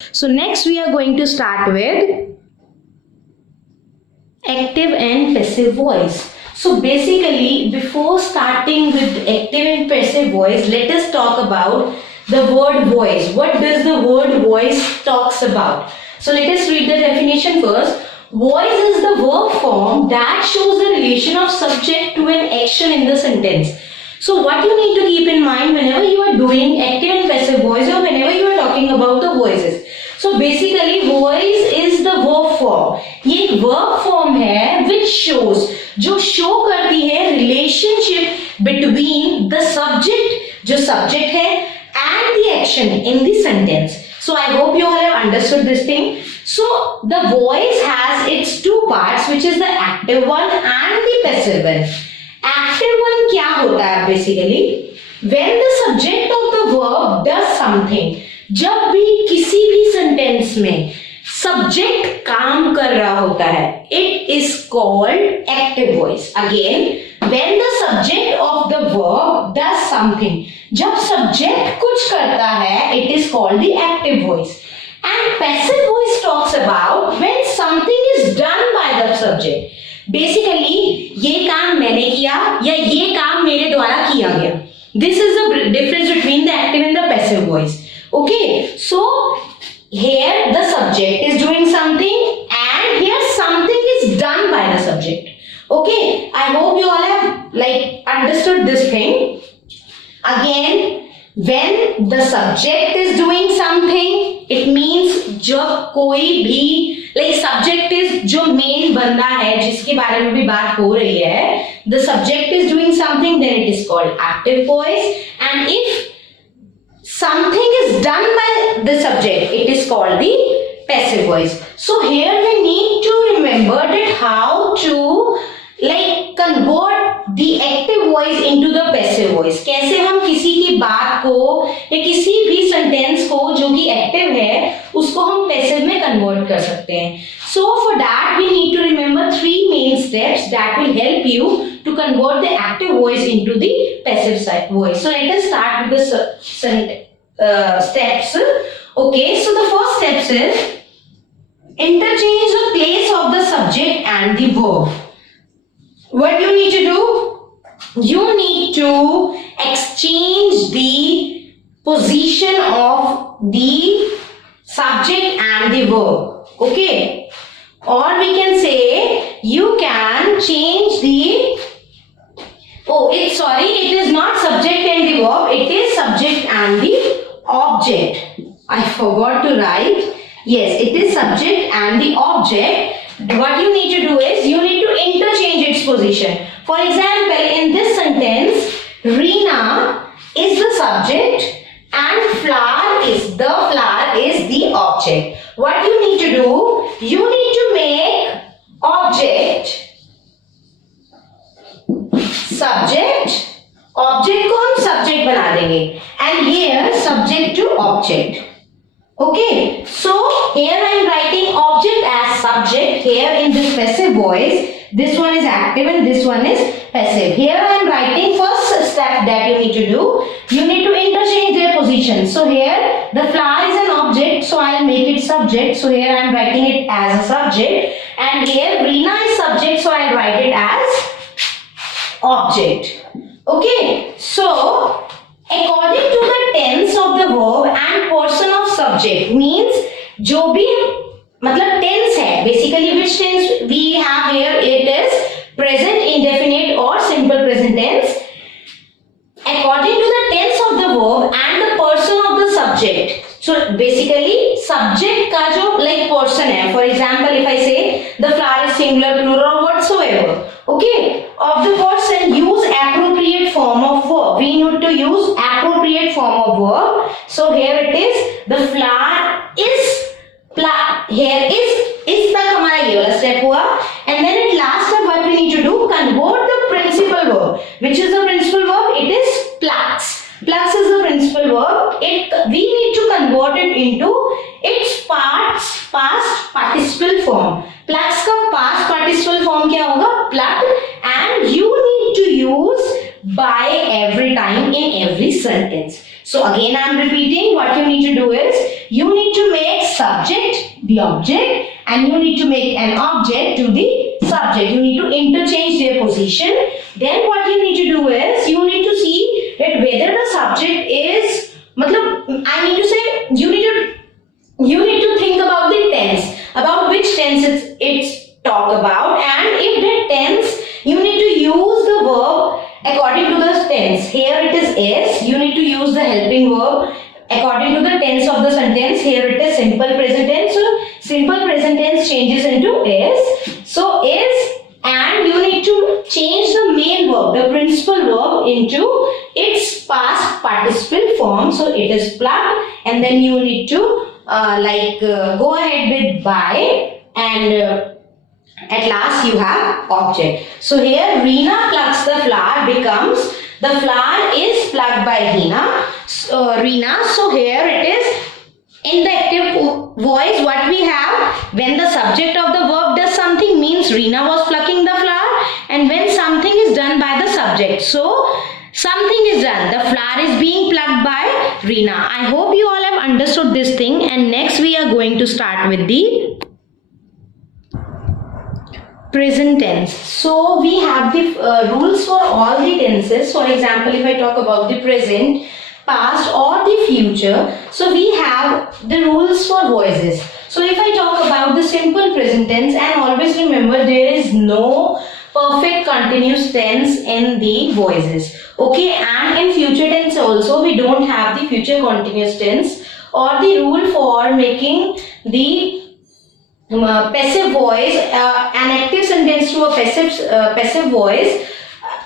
So next we are going to start with active and passive voice. So basically, before starting with active and passive voice, let us talk about the word voice. What does the word voice talks about? So let us read the definition first. Voice is the verb form that shows the relation of subject to an action in the sentence. So what you need to keep in mind whenever you are doing active and passive voice or whenever you are talking about the voices. So basically voice is the verb form. ये एक verb form है which shows, जो show करती है relationship between the subject, जो subject है, and the action in the sentence. So I hope you all have understood this thing. So the voice has its two parts, which is the active one and the passive one. Active one क्या होता है basically? When the subject of the verb does something, जब भी किसी भी sentence में subject काम कर रहा होता है, it is called active voice. Again, when the subject of the verb does something, जब सब्जेक्ट कुछ करता है, it is called the active voice. And passive voice talks about when something is done by the subject. Basically ये काम मैंने किया या ये काम मेरे द्वारा किया गया. This is the difference between the active and the passive voice. Okay, so here the subject is doing something and here something is done by the subject. Okay, I hope you all have understood this thing. Again, when the subject is doing something, it means जब कोई भी subject is जो main बंदा है जिसके बारे में भी बात हो रही है, the subject is doing something, then it is called active voice. And if something is done by the subject, it is called the passive voice. So here we need to remember that how to convert the active voice into the passive voice. कैसे हम किसी की बात को या किसी भी sentence को जो कि एक्टिव है उसको हम पैसिव में कन्वर्ट कर सकते हैं. So for that we need to remember three main steps that will help you to convert the active voice into the passive side voice. So let us start with the steps. Okay, so the first steps is interchange the place of the subject and the verb. What you need to do? You need to exchange the position of the subject and the verb. Okay, or we can say you can change the it is not subject and the verb, it is subject and the object. I forgot to write. Yes, it is subject and the object. What you need to do is you need to interchange its position. For example, in this sentence, Reena is the subject and flower is the object. What you need to do? You need to make object subject. Object को हम subject बना देंगे and here subject to object. Okay, so here I am writing object as subject. Here in this passive voice, this one is active and this one is passive. Here I am writing first step that you need to do. You need to interchange their position. So here the flower is an object, so I will make it subject. So here I am writing it as a subject, and here Reena is subject, so I will write it as object. Okay, so according to the tense of the verb and person of subject means जो भी मतलब tense है, basically which tense we have here, it is present indefinite or simple present tense. According to the tense of the verb and the person of the subject, so basically subject का जो person है, for example if I say the flower is singular, plural, whatsoever, okay, of the person, use appropriate form of verb. We need to use appropriate form of verb. So here it is, the flower is here is तक हमारा ये वाला step हुआ, and then at last step what we need to do, convert the principal verb. Which is the principal verb? It is plucks. Plucks is the principal verb. We need to convert it into its past participle form. Plucks का past participle form क्या होगा? Plucked, and you need to use by every time in every sentence. So again I am repeating, what you need to do is, you need to make subject the object and you need to make an object to the subject. You need to interchange their position. Then what you need to do is, you need to see that whether the subject is, I need to say, you need to think about the tense, about which tense it's talk about, and if the tense, you need to use the verb according to the tense. Here it is is, you need to use the helping verb according to the tense of the sentence. Here it is simple present tense, so simple present tense changes into is. So is, and you need to change the main verb, the principal verb, into its past participle form. So it is plucked, and then you need to go ahead with by, and at last you have object. So here Reena plucks the flower becomes, the flower is plucked by Reena. So here it is, in the active voice what we have, when the subject of the verb does something, means Reena was plucking the flower, and when something is done by the subject, so something is done, the flower is being plucked by Reena. I hope you all have understood this thing, and next we are going to start with the present tense. So we have the rules for all the tenses. For example, if I talk about the present, past or the future, so we have the rules for voices. So if I talk about the simple present tense, and always remember there is no perfect continuous tense in the voices, okay, and in future tense also we don't have the future continuous tense, or the rule for making the passive voice, an active sentence to a passive voice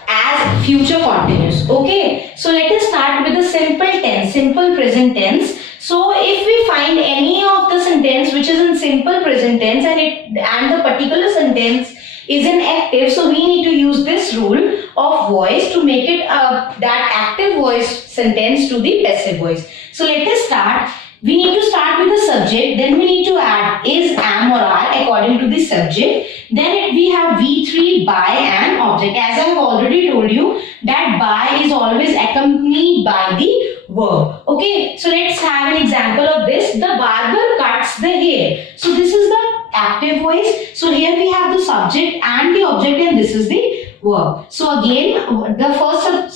as future continuous. Okay, so let us start with the simple tense, simple present tense. So if we find any of the sentence which is in simple present tense, and the particular sentence is in active, so we need to use this rule of voice to make it that active voice sentence to the passive voice. So let us start. We need to start with the subject, then we need to add is, am or are according to the subject. Then we have V3 by an object. As I have already told you that by is always accompanied by the verb. Okay, so let's have an example of this. The barber cuts the hair. So this is the active voice. So here we have the subject and the object, and this is the verb. So again, the first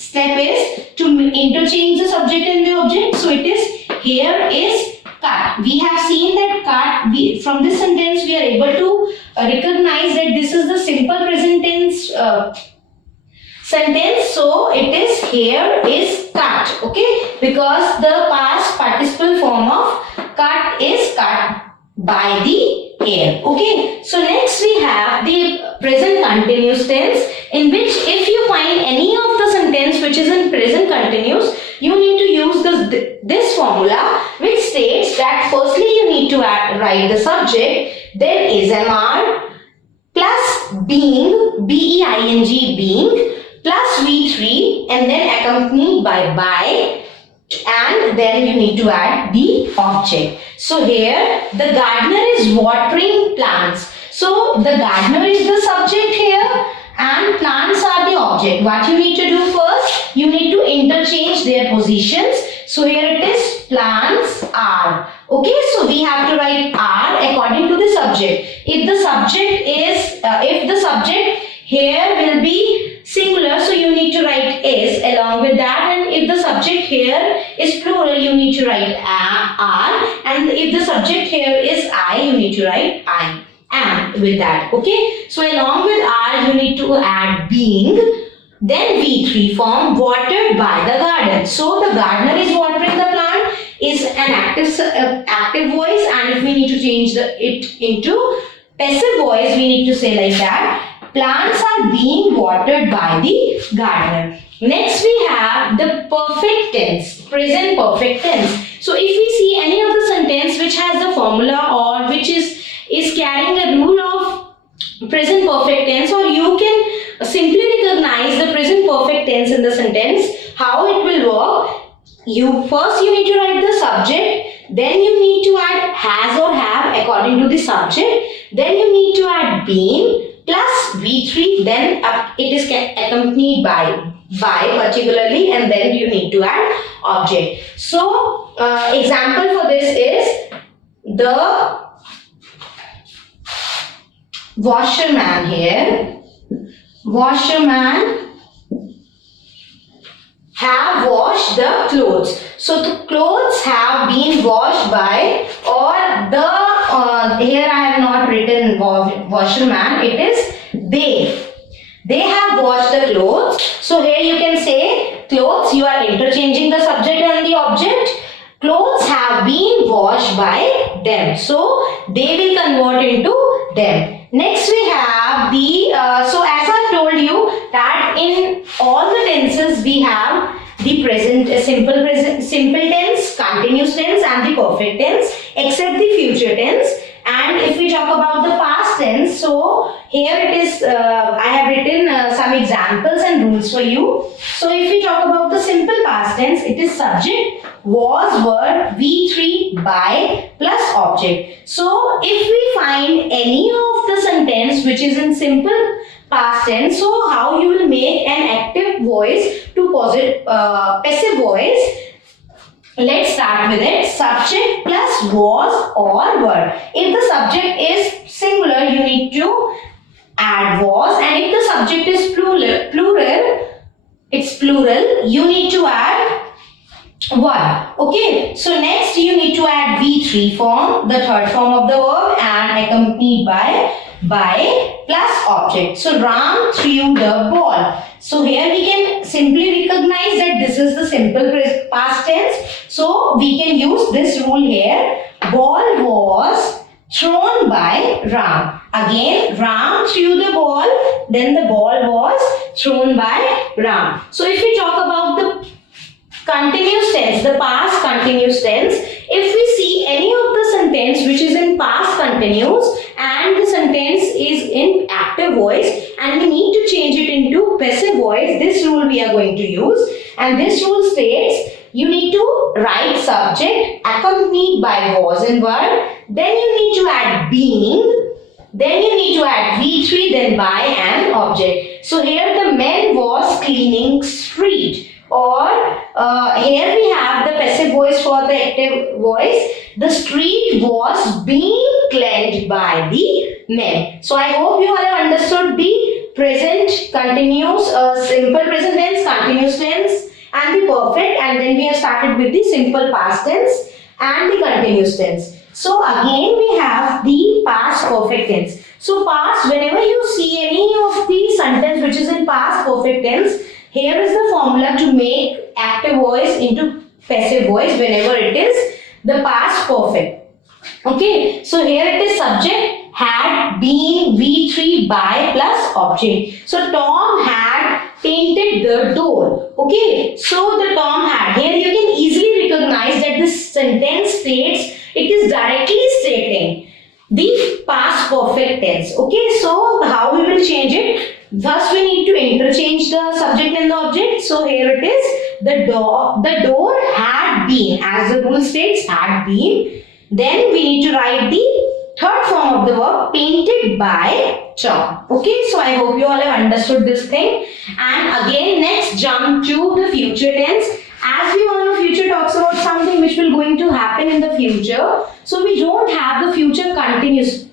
step is to interchange the subject and the object. So it is, here is cut. We have seen that cut, from this sentence we are able to recognize that this is the simple present tense sentence. So it is, here is cut, okay, because the past participle form of cut is cut by the hair. Okay, so next we have the present continuous tense, in which if you find any of the sentence which is in present continuous, you need to use this formula, which states that firstly you need to write the subject, then is, am, are, plus being, B-E-I-N-G, being, plus V3, and then accompanied by, and then you need to add the object. So here the gardener is watering plants. So the gardener is the subject here and plants are the object. What you need to do first, you need to interchange their positions. So here it is, plants are. Okay, so we have to write are according to the subject. If the subject here will be singular, so you need to write is along with that, and if the subject here is plural, you need to write are, and if the subject here is I, you need to write I am with that. Okay, so along with are you need to add being, then V3 form, watered by the garden. So the gardener is watering the plant is an active voice, and if we need to change it into passive voice, we need to say like that, plants are being watered by the gardener. Next we have the perfect tense, present perfect tense. So if we see any of the sentence which has the formula or which is carrying a rule of present perfect tense, or you can simply recognize the present perfect tense in the sentence, how it will work. First you need to write the subject, then you need to add has or have according to the subject, then you need to add been plus V3, then it is accompanied by. by particularly, and then you need to add object. So example for this is the washerman here. Washerman have washed the clothes. So the clothes have been washed by, or the here I have not written washerman, it is they. They have washed the clothes. So here you can say clothes, you are interchanging the subject and the object. Clothes have been washed by them. So they will convert into them. Next we have the, so as I told you that in all the tenses we have the present, simple tense, continuous tense and the perfect tense, except the future tense. And if we talk about the past tense, so here it is, I have written some examples and rules for you. So if we talk about the simple past tense, it is subject, was, were, V3 by plus object. So if we find any of the sentence which is in simple past tense, so how you will make an active voice to passive voice? Let's start with it. Subject plus was or were. If the subject is singular, you need to add was, and if the subject is plural, you need to add were. Okay, so next you need to add V3 form, the third form of the verb, and accompanied by plus object. So Ram threw the ball. So here we can simply recognize that this is the simple past tense. So we can use this rule here. Ball was thrown by Ram. Again, Ram threw the ball, then the ball was thrown by Ram. So if we talk about the continuous tense, the past continuous tense, if we see any of the sentence which is in past continuous and the sentence is in active voice and we need to change it into passive voice, this rule we are going to use, and this rule states you need to write subject accompanied by was and were, then you need to add being, then you need to add V3, then by and object. So here the man was cleaning street. Or here we have the passive voice for the active voice. The street was being cleaned by the men. So I hope you all have understood the present continuous, simple present tense, continuous tense and the perfect, and then we have started with the simple past tense and the continuous tense. So again we have the past perfect tense. So past, whenever you see any of the sentence which is in past perfect tense, here is the formula to make active voice into passive voice whenever it is the past perfect. Okay, so here it is subject had been V3 by plus object. So Tom had painted the door. Okay, so the Tom had, here you can easily recognize that this sentence states, it is directly stating the past perfect tense. Okay, so how we will change it? First we need to interchange the subject and the object. So here it is, the door had been, as the rule states, had been. Then we need to write the third form of the verb, painted by Tom. Okay, so I hope you all have understood this thing. And again, next jump to the future tense. As we all know, future talks about something which will going to happen in the future. So we don't have the future continuous.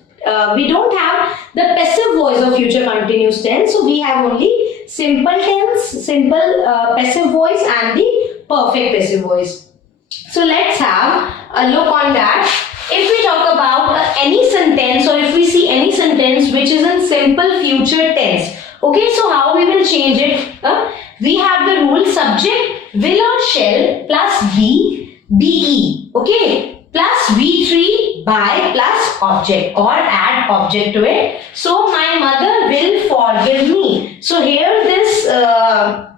We don't have the passive voice of future continuous tense. So we have only simple tense, simple passive voice and the perfect passive voice. So let's have a look on that. If we talk about any sentence, or if we see any sentence which is in simple future tense, okay, so how we will change it? We have the rule subject will or shall plus be, okay, plus V3 by plus object, or add object to it. So my mother will forgive me. So here this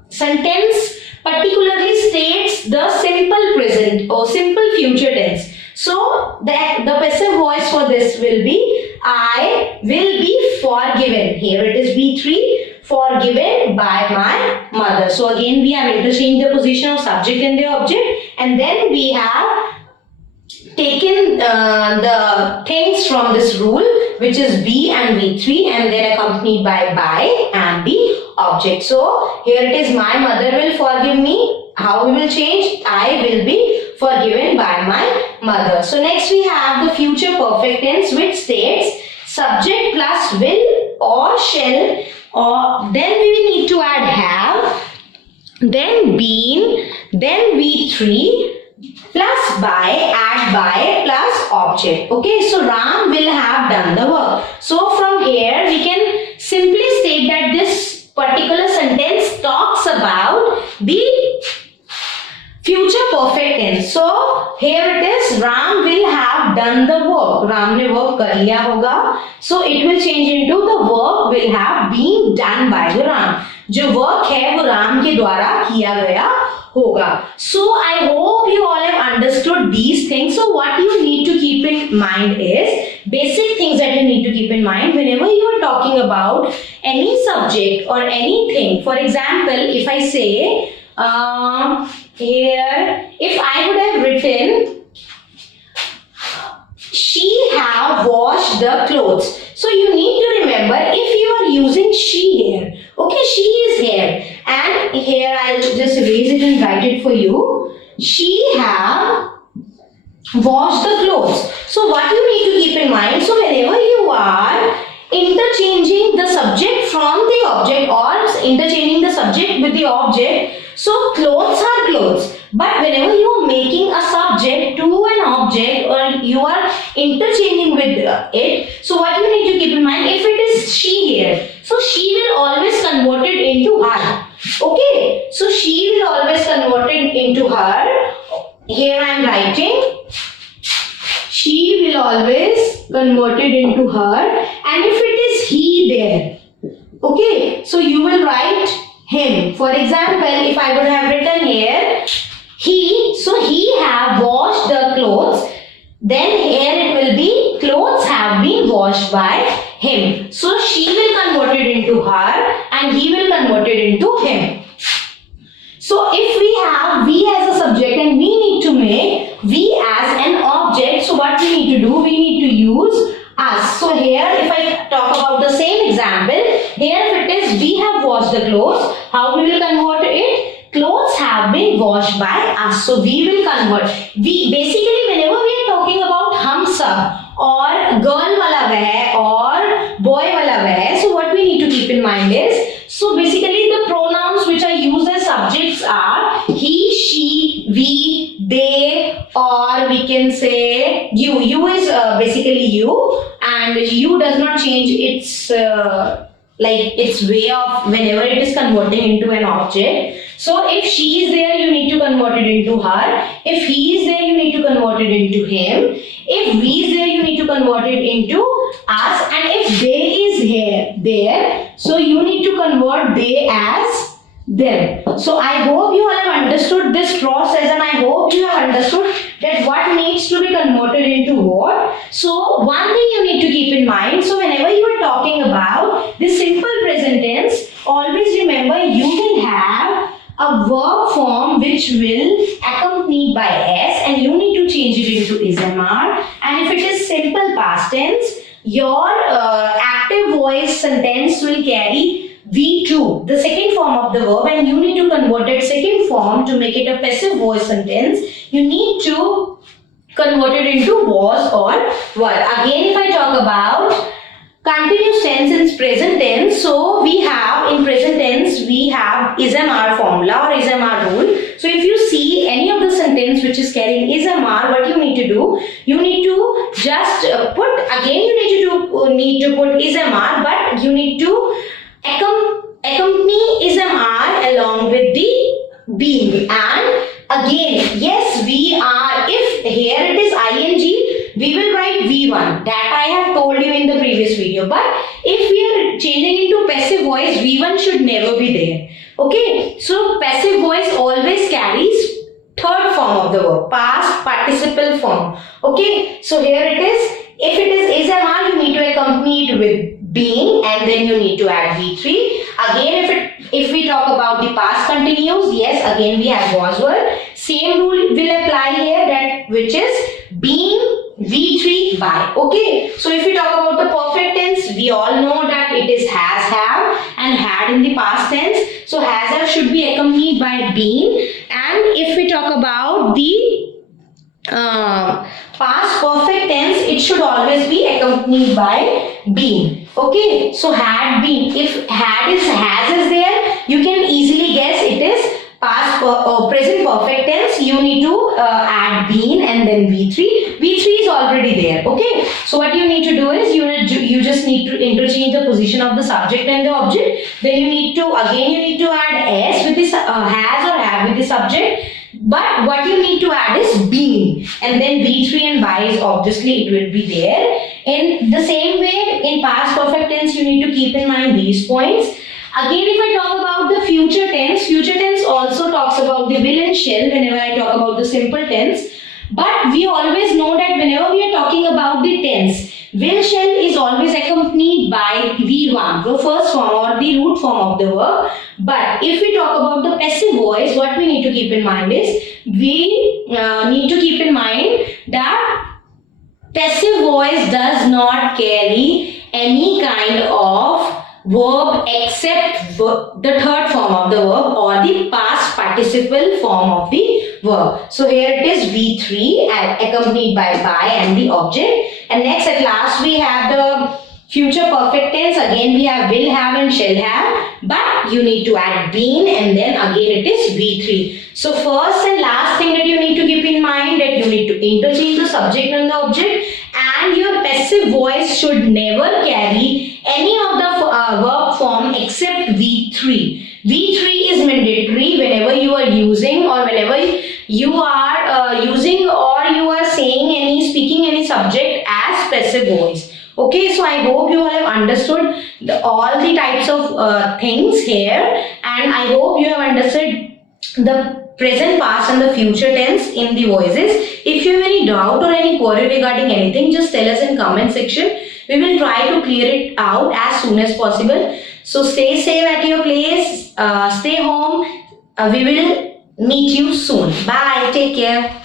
sentence particularly states the simple present or simple future tense. So that the passive voice for this will be I will be forgiven. Here it is V3, forgiven by my mother. So again we have interchanged the position of subject and the object, and then we have taken the things from this rule. which is be and V3, and then accompanied by and the object. So here it is, my mother will forgive me. How we will change? I will be forgiven by my mother. So next we have the future perfect tense, which states subject plus will or shall, or then we will need to add have, then been, then V3 plus by, add by plus object. Okay, so Ram will have done the work. So from here we can simply state that this particular sentence talks about the future perfect tense. So here it is, Ram will have done the work. Ram ne work kar liya hoga. So it will change into the work will have been done by the Ram. जो work है वो राम के द्वारा किया गया होगा. So I hope you all have understood these things. So what you need to keep in mind is basic things that you need to keep in mind whenever you are talking about any subject or anything. For example, if I say here, if I would have written she have washed the clothes. So you need to remember, if you are using she here, okay, she is here, and here I'll just erase it and write it for you. She have washed the clothes. So what you need to keep in mind, so whenever you are interchanging the subject from the object or interchanging the subject with the object, so clothes are clothes. But whenever you are making a subject to an object or you are interchanging with it, so what you need to keep in mind, if it is she here, so she will always convert it into her. Okay, so she will always convert it into her. Here I am writing, she will always convert it into her, and if it is he there, okay, so you will write him. For example, if I would have written here he, so he have washed the clothes, then here it will be clothes have been washed by him. So she will convert it into her and he will convert it into him. So if we have we as a subject and we need to make we as an object, so what we need to do, we need to use us. So here if I talk about the same example, here if it is we have washed the clothes, how we will convert it? Clothes have been washed by us. So we will convert. We basically whenever we are talking about hum sab or girl wala veh or boy wala veh, so what we need to keep in mind is, so basically the pronouns which are used as subjects are he, she, we, they, or we can say you. You is basically you, and you does not change its like its way of whenever it is converting into an object. So if she is there, you need to convert it into her. If he is there, you need to convert it into him. If we is there, you need to convert it into us. And if they is here, there, so you need to convert they as them. So I hope you all have understood this process, and I hope you have understood that what needs to be converted into what. So one thing you need to keep in mind, so whenever you are talking about the simple present tense, always remember you will have a verb form which will accompany by s, and you need to change it into ismr. And if it is simple past tense, your active voice sentence will carry V2, the second form of the verb, and you need to convert that second form to make it a passive voice sentence. You need to convert it into was or were. Again, if I talk about continuous tense in present tense, so we have in present tense we have ismr formula or ismr rule. So if you see any of the sentence which is carrying ismr, what you need to do, you need to just put, again you need to put ismr, but you need to accompany ismr along with the being. And again, yes, we are, if here it is ing, we will write V1. That I have told you in the previous video. But if we are changing into passive voice, V1 should never be there. Okay, so passive voice always carries third form of the verb, past participle form. Okay, so here it is. If it is ismr, you need to accompany it with being, and then you need to add V3. Again, if we talk about the past continuous, yes, again we have was were. Same rule will apply here, that which is being V3 by. Okay, so if we talk about the perfect tense, we all know that it is has, have and had in the past tense. So has, have should be accompanied by been. And if we talk about the past perfect tense, it should always be accompanied by been. Okay, so had, been. If had is, has is there, you can easily guess it is past present perfect tense. You need to add been and then V3. V3 is already there. Okay, so what you need to do is you just need to interchange the position of the subject and the object. Then you need to add s with this has or have with the subject. But what you need to add is been, and then V3 and by is obviously it will be there. In the same way, in past perfect tense, you need to keep in mind these points. Again, if I talk about the future tense also talks about the will and shall whenever I talk about the simple tense. But we always know that whenever we are talking about the tense, will, shall is always accompanied by V1, the first form or the root form of the verb. But if we talk about the passive voice, what we need to keep in mind is, we need to keep in mind that passive voice does not carry any kind of verb except the third form of the verb or the past participle form of the verb. So here it is V3 accompanied by and the object. And next at last we have the future perfect tense. Again we have will have and shall have, but you need to add been and then again it is V3. So first and last thing that you need to keep in mind, that you need to interchange the subject and the object, and your passive voice should never carry any of the verb form except V3. V3 is mandatory whenever you are using or whenever you are using or you are saying speaking any subject as passive voice. Okay, so I hope you all have understood all the types of things here, and I hope you have understood the present, past and the future tense in the voices. If you have any doubt or any query regarding anything, just tell us in comment section. We will try to clear it out as soon as possible. So stay safe at your place, stay home. We will meet you soon. Bye, take care.